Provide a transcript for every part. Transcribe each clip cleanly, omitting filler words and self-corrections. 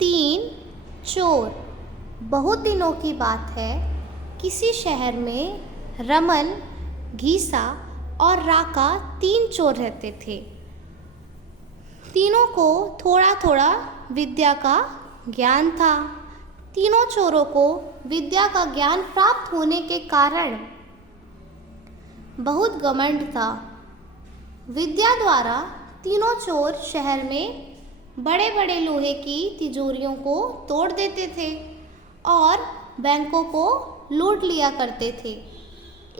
तीन चोर। बहुत दिनों की बात है, किसी शहर में रमन, घीसा और राका तीन चोर रहते थे। तीनों को थोड़ा थोड़ा विद्या का ज्ञान था। तीनों चोरों को विद्या का ज्ञान प्राप्त होने के कारण बहुत घमंड था। विद्या द्वारा तीनों चोर शहर में बड़े बड़े लोहे की तिजोरियों को तोड़ देते थे और बैंकों को लूट लिया करते थे।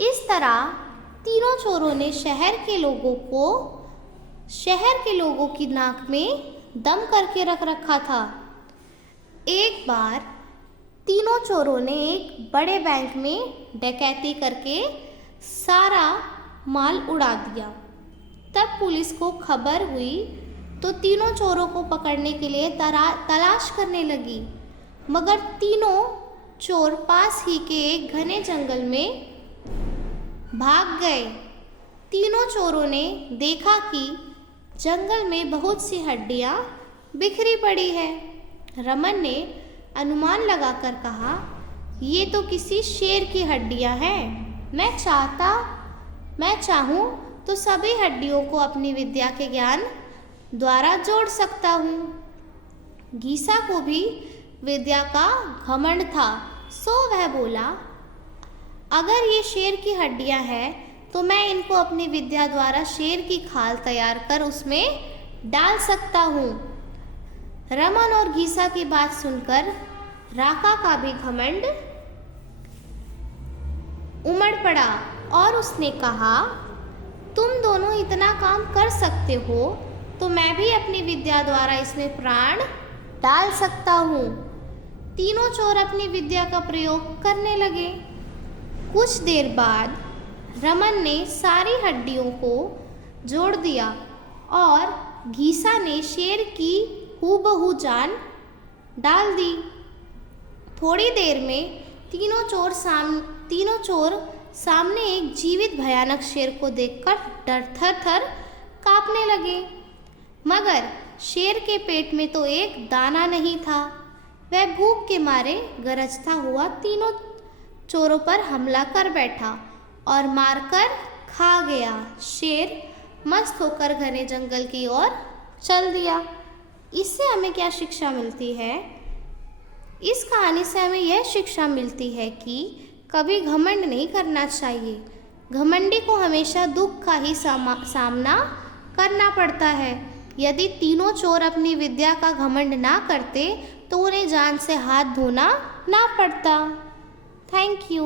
इस तरह तीनों चोरों ने शहर के लोगों की नाक में दम करके रख रखा था। एक बार तीनों चोरों ने एक बड़े बैंक में डकैती करके सारा माल उड़ा दिया। तब पुलिस को खबर हुई तो तीनों चोरों को पकड़ने के लिए तलाश करने लगी, मगर तीनों चोर पास ही के एक घने जंगल में भाग गए। तीनों चोरों ने देखा कि जंगल में बहुत सी हड्डियां बिखरी पड़ी है। रमन ने अनुमान लगाकर कहा, ये तो किसी शेर की हड्डियां हैं। मैं चाहूँ तो सभी हड्डियों को अपनी विद्या के ज्ञान द्वारा जोड़ सकता हूँ। घीसा को भी विद्या का घमंड था, सो वह बोला, अगर ये शेर की हड्डियां हैं तो मैं इनको अपनी विद्या द्वारा शेर की खाल तैयार कर उसमें डाल सकता हूँ। रमन और घीसा की बात सुनकर राका का भी घमंड उमड़ पड़ा और उसने कहा, तुम दोनों इतना काम कर सकते हो तो मैं भी अपनी विद्या द्वारा इसमें प्राण डाल सकता हूँ। तीनों चोर अपनी विद्या का प्रयोग करने लगे। कुछ देर बाद रमन ने सारी हड्डियों को जोड़ दिया और घीसा ने शेर की हूबहू जान डाल दी। थोड़ी देर में तीनों चोर सामने एक जीवित भयानक शेर को देखकर डर थर कांपने लगे, मगर शेर के पेट में तो एक दाना नहीं था। वह भूख के मारे गरजता हुआ तीनों चोरों पर हमला कर बैठा और मारकर खा गया। शेर मस्त होकर घने जंगल की ओर चल दिया। इससे हमें क्या शिक्षा मिलती है? इस कहानी से हमें यह शिक्षा मिलती है कि कभी घमंड नहीं करना चाहिए। घमंडी को हमेशा दुख का ही सामना करना पड़ता है। यदि तीनों चोर अपनी विद्या का घमंड ना करते तो उन्हें जान से हाथ धोना ना पड़ता। Thank you.